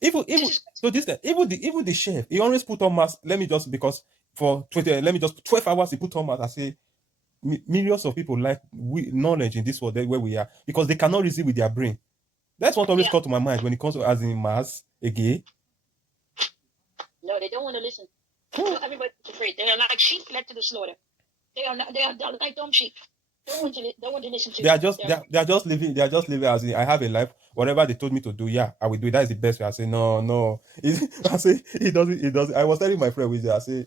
Even This is so this even the chef, he always put on mask. Let me just because for 20, let me just 12 hours he put on mask. I say millions of people like knowledge in this world where we are because they cannot reason with their brain. That's what always yeah. comes to my mind when it comes to as in mass again. No, they don't want to listen. So everybody's afraid. They are like sheep led to the slaughter. They are not. They are like dumb sheep. Don't want to listen to They you. are just They're, they are just living. They are just living as in I have a life. Whatever they told me to do, yeah, I will do it. That is the best way. I say no, no. I say it doesn't. It doesn't. I was telling my friend with it. I say,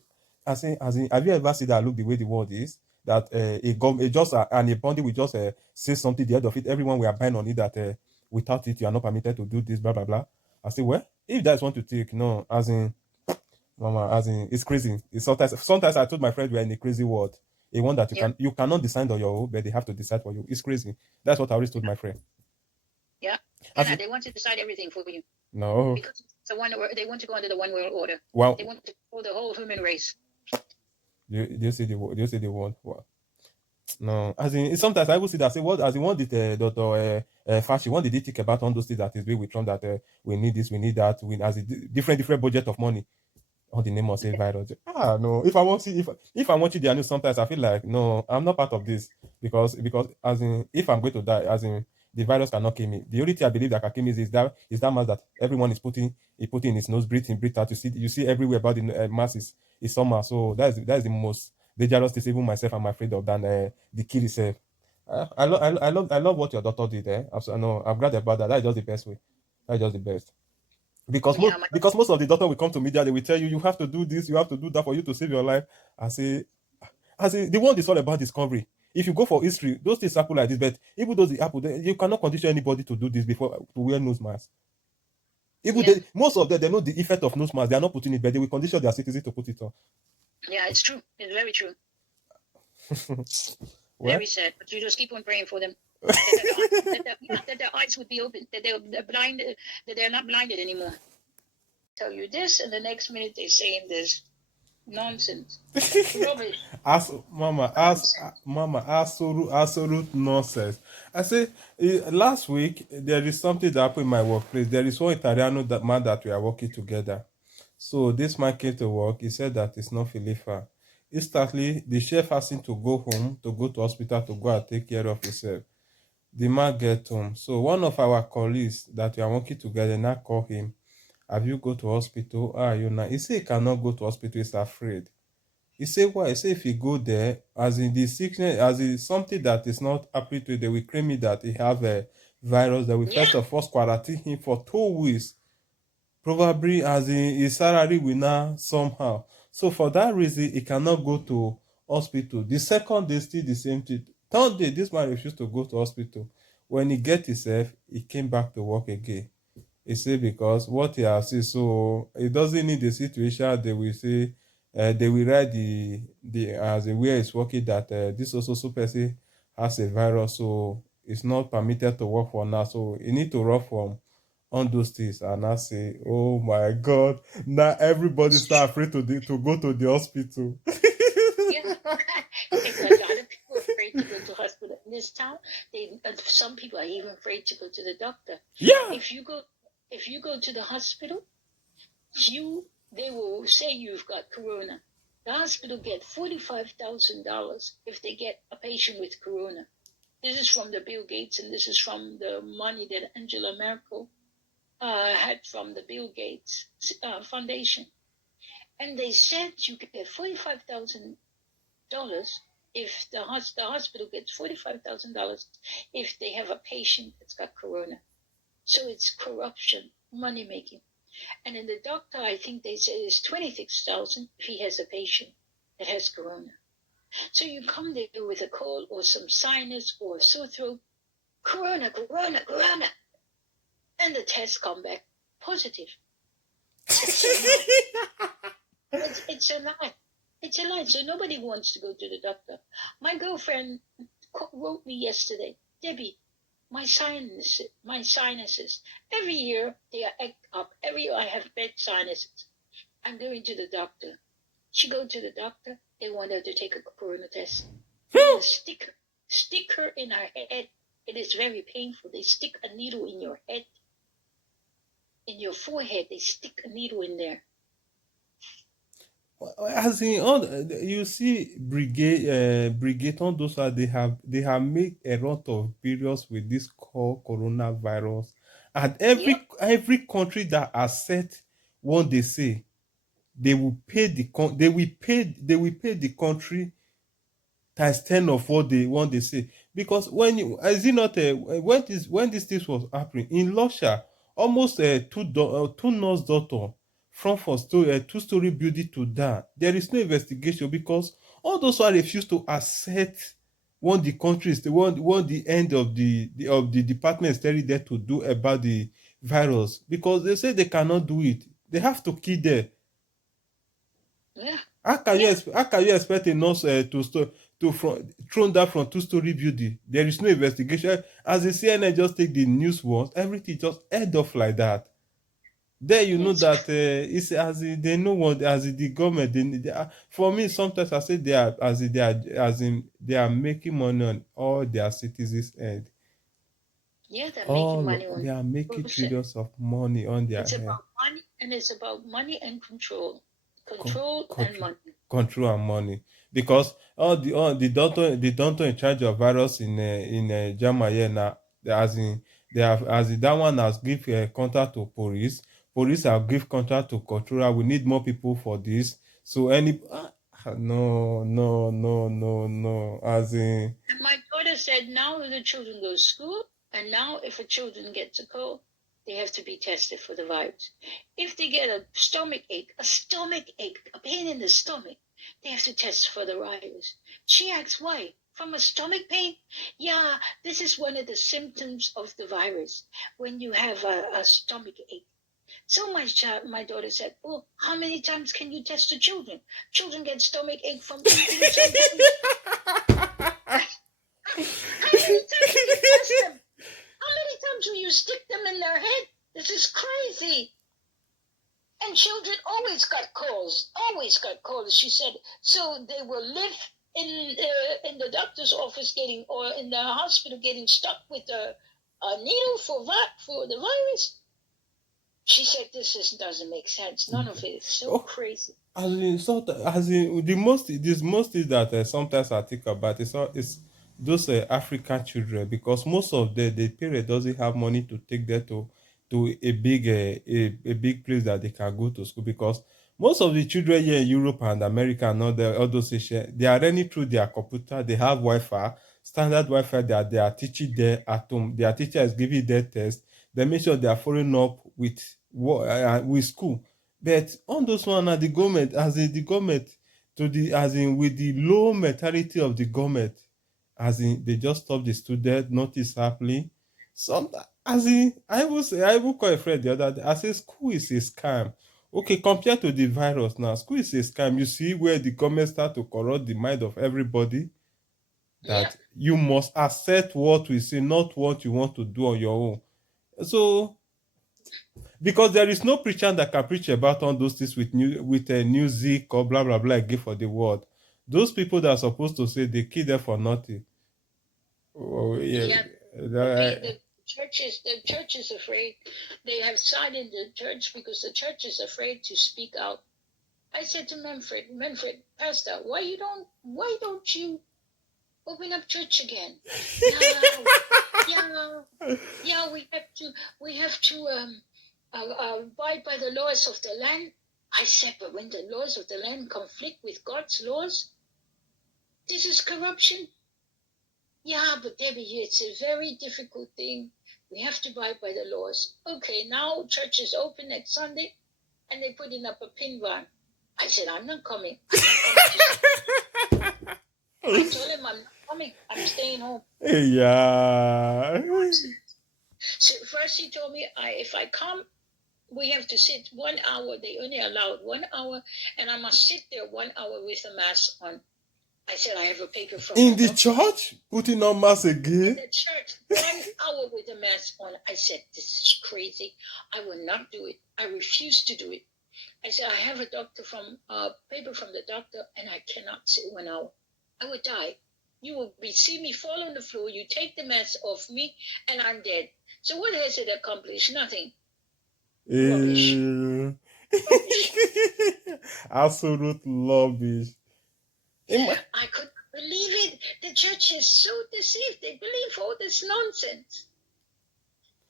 as in, have you ever seen that look the way the world is? That a just and a body will just say something the end of it. Everyone we are buying on it that without it you are not permitted to do this. Blah blah blah. I say, well, if that's want to take, no, as in Mama, as in, it's crazy. It's sometimes I told my friend we're in a crazy world. A one that yeah, you cannot decide on your own, but they have to decide for you. It's crazy. That's what I always told my friend. yeah. As Yeah, in, they want to decide everything for you no, because it's a one. They want to go under the one world order. They well, want to control the whole human race. do you see the do you see the word? Well, no, as in, sometimes I will see that say what as in what did Dr. Fashi, what did he think about all those things that is being with Trump that we need this, we need that, we as in, different budget of money. On the name of say virus. Ah no. If I want to see if I'm watching their news sometimes I feel like no, I'm not part of this because as in if I'm going to die, as in the virus cannot kill me. The only thing I believe that can kill me is that mask that everyone is putting in his nose, breathing, breathe out. You see everywhere about the mask is summer. So that is the most dangerous thing even myself I'm afraid of than the kill itself. I love what your doctor did there. No, I'm glad about that. That's just the best way. That's just the best because Yeah, most of the doctor will come to media, they will tell you you have to do this, you have to do that for you to save your life. I say the world is all about discovery. If you go for history, those things happen like this, but even though the apple, you cannot condition anybody to do this before to wear nose mask. Even yeah, most of them they know the effect of nose mask, they are not putting it, but they will condition their citizens to put it on. yeah. It's true. It's very true. Well, Very sad. But you just keep on praying for them. That their eyes would be open. That they're blind. That they're not blinded anymore. Tell you this, and the next minute they're saying this nonsense, rubbish, as nonsense. mama, absolute nonsense. I say last week there is something that happened in my workplace. There is one Italiano man that we are working together. So this man came to work. He said that it's not Filifa. Instantly, the chef asked him to go home, to go to hospital, to go and take care of himself. The man get home. So one of our colleagues that we are working together now call him. Have you go to hospital? Ah, you know. He say he cannot go to hospital. He's afraid. He say why? He say if he go there, as in the sickness, as in something that is not happy to, they will claim it that he have a virus. They will Yeah, first of all quarantine him for 2 weeks. Probably as in his salary will now somehow. So for that reason, he cannot go to hospital. The second day, still the same thing. Third day, this man refused to go to hospital. When he get himself, he came back to work again. He say because what he has seen, so it doesn't need the situation. They will say, they will write the as a where it's working that this also person has a virus, so it's not permitted to work for now. So you need to run from on those things. And I say, oh my God, now everybody it's start true. afraid to go to the hospital. Yeah, a lot of people are afraid to go to hospital in this town. Some people are even afraid to go to the doctor. Yeah. If you go, if you go to the hospital, they will say you've got corona. The hospital get $45,000 if they get a patient with corona. This is from the Bill Gates, and this is from the money that Angela Merkel had from the Bill Gates Foundation. And they said you get $45,000 if the hospital gets $45,000 if they have a patient that's got corona. So it's corruption, money making. And in the doctor, I think they say it's 26,000 if he has a patient that has corona. So you come there with a cold or some sinus or sore throat, corona, corona, corona, and the tests come back positive. It's a lie. It's a lie. It's a lie. So nobody wants to go to the doctor. My girlfriend wrote me yesterday, Debbie, my sinuses. Every year they act up. Every year I have bad sinuses. I'm going to the doctor. She go to the doctor. They want her to take a corona test. They want to stick her in her head. It is very painful. They stick a needle in your head. in your forehead. They stick a needle in there. As in all, you see, brigade on those are they have made a lot of videos with this coronavirus, and Yep. every country that accept what they say, they will pay they will pay the country times 10 of what they say. Because when you is it not when this thing was happening in Russia, almost two nurse doctor from for two-story building to die. There is no investigation because all those who refuse to accept what the country is what the end of the department is telling them to do about the virus, because they say they cannot do it. They have to kill them. Yeah. How can you expect a nurse thrown that from two-story building? There is no investigation. As the CNN just take the news once, everything just head off like that. Then you know It's that it's they know what as in the government for me sometimes I say they are they are making money on all their citizens and yeah, they're making all money on they are making person. trillions of money on their It's head. about money, and it's about money and control. Con- Control and control, money. control and money, because all the doctor in charge of virus in Germany here now, as in they have as in that one has give contact to police have give contact to controller. We need more people for this, so no, no, no, no, no, as in And my daughter said now the children go to school, and now if a children gets a cold, they have to be tested for the virus. If they get a stomach ache, a pain in the stomach, they have to test for the virus. She asks why. From a stomach pain? Yeah, this is one of the symptoms of the virus when you have a stomach ache. So my daughter said, "Well, how many times can you test the children? Children get stomach ache from eating something. How many times do you test them? How many times will you stick them in their head? This is crazy." And children always got colds. She said, so they will live in the doctor's office or in the hospital getting stuck with a needle for the virus. She said, doesn't make sense. None of it is so oh, crazy. the most is that sometimes I think about is those African children, because most of the parent doesn't have money to take them to a big place that they can go to school, because most of the children here in Europe and America and all those Asia, they are running through their computer. They have Wi-Fi, standard Wi-Fi that they are teaching there at home. Their teacher is giving their test. They make sure they are following up with school. But on those one are the government, as in the government to the as in with the low mentality of the government, as in they just stop the student, notice happening. Some as in I will call a friend the other day. I say school is a scam. Okay, compared to the virus now, school is a scam. You see where the government start to corrupt the mind of everybody, Yeah. that you must accept what we say, not what you want to do on your own. So because there is no preacher that can preach about all those things with music or blah blah blah again for the world. Those people that are supposed to say they kill them for nothing. Oh yeah, Yeah. that- The church is afraid. They have sided the church because the church is afraid to speak out. I said to Manfred, Pastor, why don't you open up church again? Yeah, we have to abide by the laws of the land. I said, but when the laws of the land conflict with God's laws, this is corruption. Yeah, but Debbie, it's a very difficult thing. We have to abide by the laws. Okay, now church is open next Sunday, and they're putting up a pin bar. I said, I'm not coming. I told him I'm not coming. I'm staying home. yeah. So first he told me, if I come, we have to sit 1 hour. They only allowed 1 hour, and I must sit there 1 hour with a mask on. I said, I have a paper from In my the doctor. church, putting on mass In again. the church, 1 hour with a mask on. I said, this is crazy. I will not do it. I refuse to do it. I said, I have a paper from the doctor, and I cannot sit 1 hour. I would die. You will see me fall on the floor. You take the mask off me, and I'm dead. So what has it accomplished? Nothing. Rubbish. Eh, Rubbish. absolute rubbish. I couldn't believe it. The church is so deceived. They believe all this nonsense.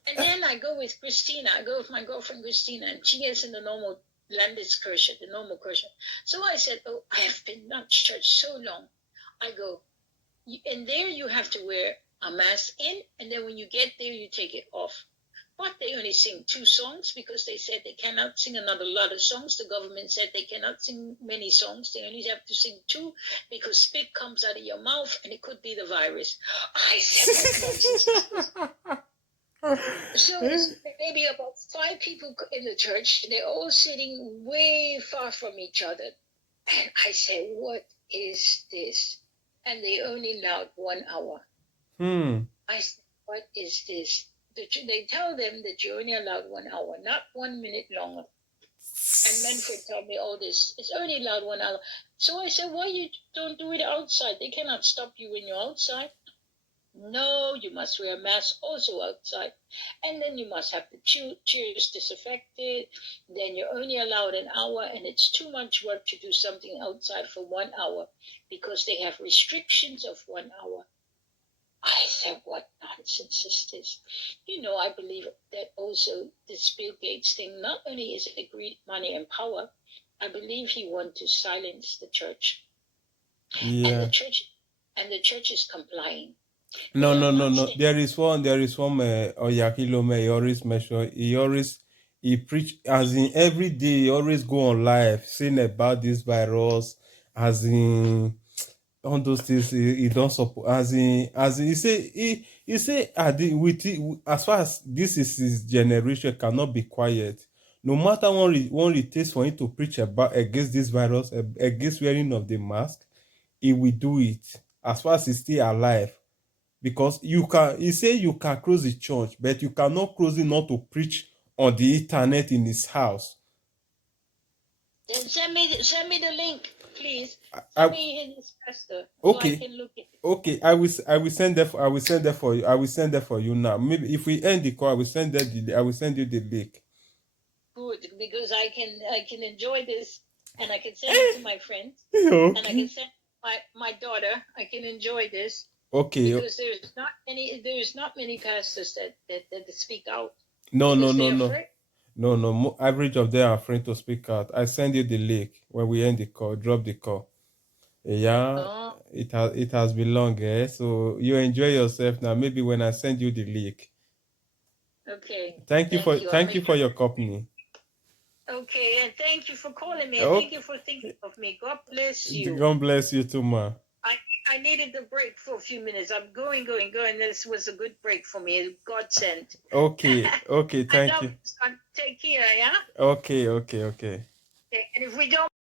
And then I go with Christina. I go with my girlfriend Christina, and she is in the normal Landeskirche, the normal Kirche. So I said, "Oh, I have been not to church so long." I go, and there you have to wear a mask in, and then when you get there, you take it off. But they only sing 2 songs because they said they cannot sing another lot of songs. The government said they cannot sing many songs. They only have to sing 2 because spit comes out of your mouth and it could be the virus. I said, what nonsense. So it's maybe about 5 people in the church. They're all sitting way far from each other. And I said, what is this? And they only allowed 1 hour. I said, what is this? They tell them that you're only allowed 1 hour, not 1 minute longer. And Manfred told me, oh, it's only allowed 1 hour. So I said, why you don't do it outside? They cannot stop you when you're outside. No, you must wear a mask also outside. And then you must have the chairs disinfected. Then you're only allowed an hour, and it's too much work to do something outside for 1 hour because they have restrictions of 1 hour. I said, what nonsense is this? I believe that also this Bill Gates thing, not only is it greed, money, and power, I believe he wants to silence the church. Yeah. And the church is complying. No. There is one Oyakilome, he preach, as in every day, he always go on live saying about this virus, as in all those things he don't support, as in he say as far as this is his generation cannot be quiet, no matter what it takes for him to preach about against this virus, against wearing of the mask, he will do it as far as he's still alive. Because he say you can close the church, but you cannot close it not to preach on the internet in his house. Then send me the link, please. Send me his pastor so I can look at it. Okay, I will send that for you. I will send that for you now. Maybe if we end the call, I will send you the link. Good, because I can enjoy this, and I can send it to my friends, okay. And I can send my daughter. I can enjoy this. Okay. Because there's not many pastors that speak out. No. Average of them are afraid to speak out. I send you the link when we end the call. Drop the call. Yeah, it has been long, so you enjoy yourself now. Maybe when I send you the link. Okay. Thank you for your company. Okay, and thank you for calling me. Thank you for thinking of me. God bless you. God bless you too, ma. I needed the break for a few minutes. I'm going. This was a good break for me. God sent. Okay. Thank you. Take care, yeah? Okay. And if we don't